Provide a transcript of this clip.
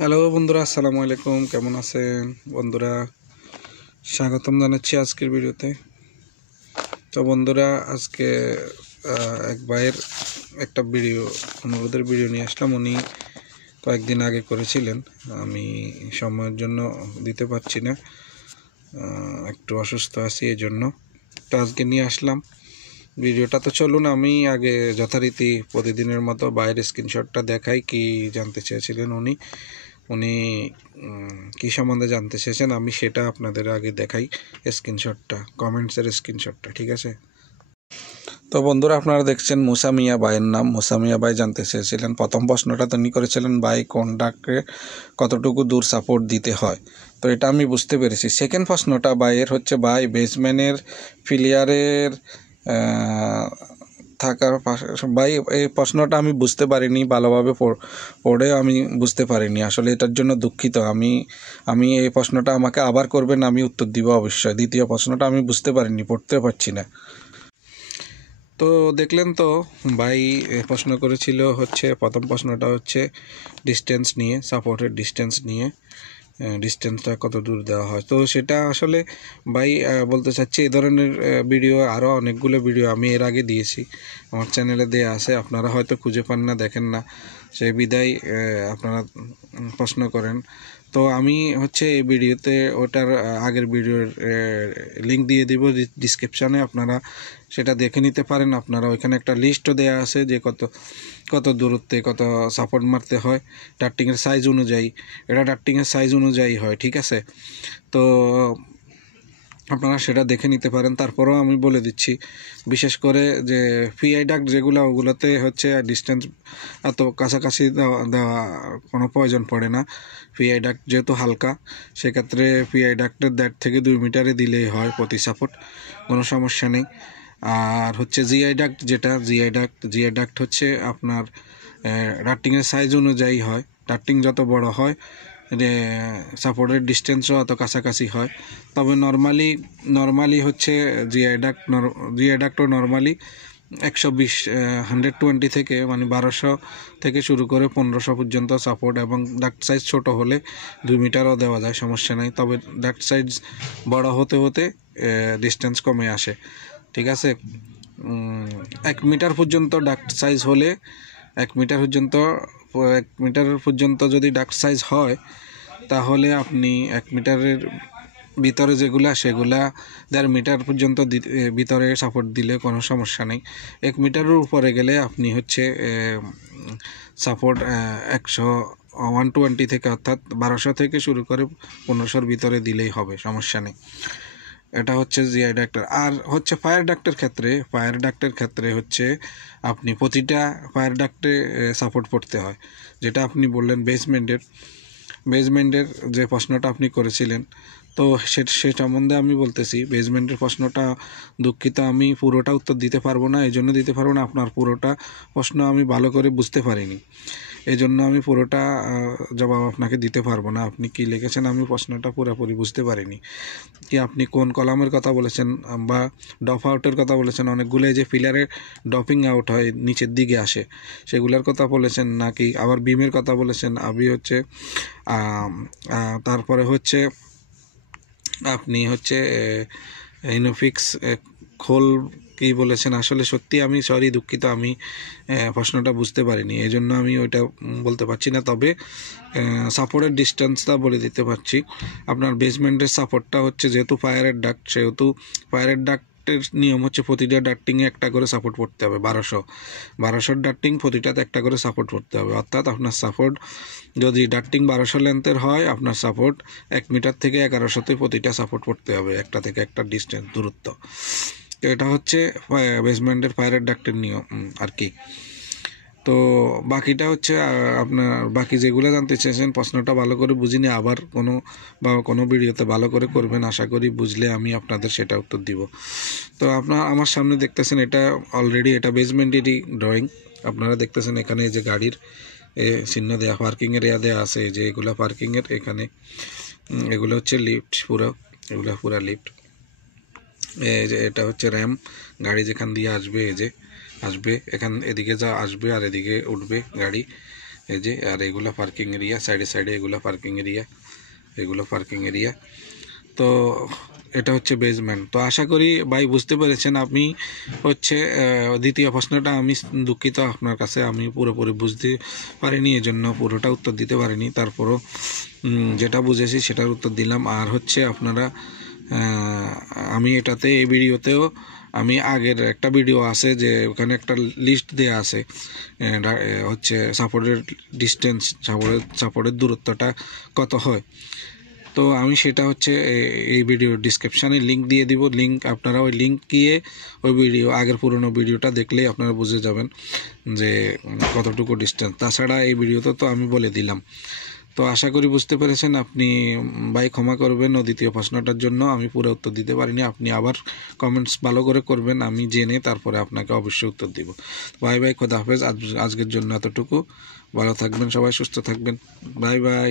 Hello বন্ধুরা, আসসালামু আলাইকুম। কেমন আছেন বন্ধুরা? স্বাগতম জানাচ্ছি আজকের ভিডিওতে। তো বন্ধুরা, আজকে এক ভাইয়ের একটা অনুরোধের ভিডিও নিয়ে আসলাম। উনি কয়েকদিন আগে করেছিলেন, আমি সময়ের জন্য দিতে পারছি না, একটু অসুস্থ আছি, এই জন্য তো আজকে নিয়ে আসলাম ভিডিওটা। তো চলুন আমি আগে যথারীতি প্রতিদিনের মতো বাইরের স্ক্রিনশটটা দেখাই। কি জানতে চেয়েছিলেন উনি কি সম্বন্ধে জানতে চেয়েছেন আমি সেটা আপনাদের আগে দেখাই। স্ক্রিনশটটা, কমেন্টসের স্ক্রিনশটটা, ঠিক আছে? তো বন্ধুরা, আপনারা দেখছেন মুসা মিয়া ভাইয়ের নাম। মুসা মিয়া ভাই জানতে চেয়েছিলেন, প্রথম প্রশ্নটা তিনি করেছিলেন ভাই কোন ডাকে কতটুকু দূর সাপোর্ট দিতে হয়। তো এটা আমি বুঝতে পেরেছি। সেকেন্ড প্রশ্নটা ভাইয়ের হচ্ছে ভাই বেসম্যানের ফিলিয়ারের থাকার ভাই এই প্রশ্নটা আমি বুঝতে পারিনি, ভালোভাবে পড়েও আমি বুঝতে পারিনি আসলে। এটার জন্য দুঃখিত। আমি এই প্রশ্নটা আমাকে আবার করবেন, আমি উত্তর দিব অবশ্যই। দ্বিতীয় প্রশ্নটা আমি বুঝতে পারিনি, পড়তে পারছি না। তো দেখলেন তো ভাই প্রশ্ন করেছিল হচ্ছে, প্রথম প্রশ্নটা হচ্ছে ডিস্টেন্স নিয়ে, সাপোর্টের ডিস্টেন্স নিয়ে, ডিস্টেন্সটা কত দূর দেওয়া হয়। তো সেটা আসলে ভাই বলতে চাচ্ছি, এই ধরনের ভিডিও আরও অনেকগুলো ভিডিও আমি এর আগে দিয়েছি, আমার চ্যানেলে দেওয়া আছে। আপনারা হয়তো খুঁজে পান না, দেখেন না, সেই বিদায় আপনারা প্রশ্ন করেন। তো আমি হচ্ছে এই ভিডিওতে ওটার আগের ভিডিওর লিঙ্ক দিয়ে দিব ডিসক্রিপশানে, আপনারা সেটা দেখে নিতে পারেন। আপনারা ওইখানে একটা লিস্টও দেওয়া আছে যে কত দূরত্বে কত সাপোর্ট মারতে হয় ডার্টিংয়ের সাইজ অনুযায়ী। এটা ডার্টিংয়ের সাইজ অনুযায়ী হয়, ঠিক আছে? তো আপনারা সেটা দেখে নিতে পারেন। তারপরেও আমি বলে দিচ্ছি, বিশেষ করে যে পিআই ডাক্ট যেগুলো, ওগুলোতে হচ্ছে ডিস্টেন্স এত কাছাকাছি দেওয়া কোনো প্রয়োজন পড়ে না। পিআই ডাক্ট যেহেতু হালকা, সেক্ষেত্রে পিআই ডাক্টের 1.5 থেকে 2 মিটারে দিলেই হয় প্রতি সাপোর্ট, কোনো সমস্যা নেই। আর হচ্ছে জিআই ডাক্ট, যেটা জিআই ডাক্ট হচ্ছে আপনার ডার্টিংয়ের সাইজ অনুযায়ী হয়। ডার্টিং যত বড় হয়, সাপোর্টের ডিস্টেন্সও অত কাছাকাছি হয়। তবে নর্মালি হচ্ছে জিআই ডাক্টও নর্মালি 120 থেকে মানে 1200 থেকে শুরু করে 1500 পর্যন্ত সাপোর্ট, এবং ডাক্ট সাইজ ছোট হলে 2 মিটারও দেওয়া যায়, সমস্যা নেই। তবে ডাক্ট সাইজ বড় হতে হতে ডিস্টেন্স কমে আসে, ঠিক আছে? 1 মিটার পর্যন্ত ডাক্ট সাইজ হলে, 1 মিটার পর্যন্ত যদি ডাক্ট সাইজ হয়, তাহলে আপনি 1 মিটারের ভিতরে সেগুলা 1.5 মিটার পর্যন্ত ভিতরে সাপোর্ট দিলে কোনো সমস্যা নেই। 1 মিটারের উপরে গেলে আপনি হচ্ছে সাপোর্ট 120 থেকে, অর্থাৎ 1200 থেকে শুরু করে 1500-র ভিতরে দিলেই হবে, সমস্যা নেই। এটা হচ্ছে জিআই ডাক্তার। আর হচ্ছে ফায়ার ডাক্টের ক্ষেত্রে হচ্ছে আপনি প্রতিটা ফায়ার ডাক্টে সাপোর্ট করতে হয়। যেটা আপনি বললেন বেসমেন্টের যে প্রশ্নটা আপনি করেছিলেন, তো সে সম্বন্ধে আমি বলতেছি। বেসমেন্টের প্রশ্নটা দুঃখিত, আমি পুরোটা উত্তর দিতে পারবো না। এই জন্য দিতে পারবো না, আপনার পুরোটা প্রশ্ন আমি ভালো করে বুঝতে পারিনি, এই জন্য আমি পুরোটা জবাব আপনাকে দিতে পারবো না। আপনি কি লিখেছেন আমি প্রশ্নটা পুরোপুরি বুঝতে পারিনি। কি আপনি কোন কলামের কথা বলেছেন বা ডপ আউটের কথা বলেছেন? অনেকগুলো যে পিলারে ডপিং আউট হয়, নিচের দিকে আসে, সেগুলোর কথা বলেছেন, নাকি আবার বিমের কথা বলেছেন? হচ্ছে তারপরে হচ্ছে আপনি হচ্ছে ইনোফিক্স খোল কি বলেছেন? আসলে সত্যি আমি সরি, দুঃখিত, আমি প্রশ্নটা বুঝতে পারিনি, এই জন্য আমি ওইটা বলতে পারছি না। তবে সাপোর্টের ডিস্টেন্সটা বলে দিতে পারছি। আপনার বেসমেন্টের সাপোর্টটা হচ্ছে, যেহেতু ফায়ারের ডাক্ট, সেহেতু ফায়ারের ডাক্টের নিয়ম হচ্ছে প্রতিটা ডাক্টিংয়ে একটা করে সাপোর্ট পড়তে হবে। 1200 ডাক্টিং, প্রতিটাতে একটা করে সাপোর্ট পড়তে হবে। অর্থাৎ আপনার সাপোর্ট যদি ডাক্টিং 1200 লেন্থের হয়, আপনার সাপোর্ট 1 মিটার থেকে 1100-তে প্রতিটা সাপোর্ট পড়তে হবে, একটা থেকে একটা ডিস্টেন্স, দূরত্ব। তো এটা হচ্ছে বেসমেন্টের ফায়ারের ডাক্টের নিয়ম আর কি। তো বাকিটা হচ্ছে আপনার বাকি যেগুলো জানতে চেয়েছেন, প্রশ্নটা ভালো করে বুঝিনি, আবার কোনো ভিডিওতে ভালো করে করবেন, আশা করি বুঝলে আমি আপনাদের সেটা উত্তর দিব। তো আমার সামনে দেখতেছেন, এটা অলরেডি এটা বেসমেন্টেরই ড্রয়িং। আপনারা দেখতেছেন এখানে যে গাড়ির চিহ্ন দেওয়া, পার্কিং এরিয়া দেওয়া আছে, যে এগুলো পার্কিংয়ের, এখানে এগুলো হচ্ছে লিফট, এগুলো পুরো লিফট। এই যে এটা হচ্ছে র্যাম, গাড়ি যেখান দিয়ে আসবে, এই যে আসবে এখান, এদিকে যা আসবে আর এদিকে উঠবে গাড়ি। এই যে, আর এগুলো পার্কিং এরিয়া, সাইডে সাইডে এগুলো পার্কিং এরিয়া, এগুলো পার্কিং এরিয়া। তো এটা হচ্ছে বেসমেন্ট। তো আশা করি ভাই বুঝতে পেরেছেন। আমি হচ্ছে দ্বিতীয় প্রশ্নটা আমি দুঃখিত আপনার কাছে, আমি পুরোপুরি বুঝতে পারিনি, এজন্য পুরোটা উত্তর দিতে পারিনি। তারপরও যেটা বুঝেছি সেটার উত্তর দিলাম। আর হচ্ছে আপনারা, আমি এটাতে এই ভিডিওতেও, আমি আগের একটা ভিডিও আছে যে ওখানে একটা লিস্ট দেওয়া আছে হচ্ছে সাপোর্টের ডিস্টেন্স, সাপোর্টের দূরত্বটা কত হয়। তো আমি সেটা হচ্ছে এই ভিডিও ডিসক্রিপশানে লিঙ্ক দিয়ে দিব। লিঙ্ক আপনারা ওই লিঙ্ক গিয়ে ওই ভিডিও, আগের পুরনো ভিডিওটা দেখলেই আপনারা বুঝে যাবেন যে কতটুকু ডিস্টেন্স। তাছাড়া এই ভিডিওতে তো আমি বলে দিলাম। তো আশা করি বুঝতে পেরেছেন। আপনি ভাই ক্ষমা করবেন, ও দ্বিতীয় প্রশ্নটার জন্য আমি পুরো উত্তর দিতে পারিনি। আপনি আবার কমেন্টস ভালো করে করবেন, আমি জেনে তারপরে আপনাকে অবশ্যই উত্তর দিব। বাই বাই, খোদা হাফেজ। আজকের জন্য এতটুকু। ভালো থাকবেন সবাই, সুস্থ থাকবেন। Bye bye.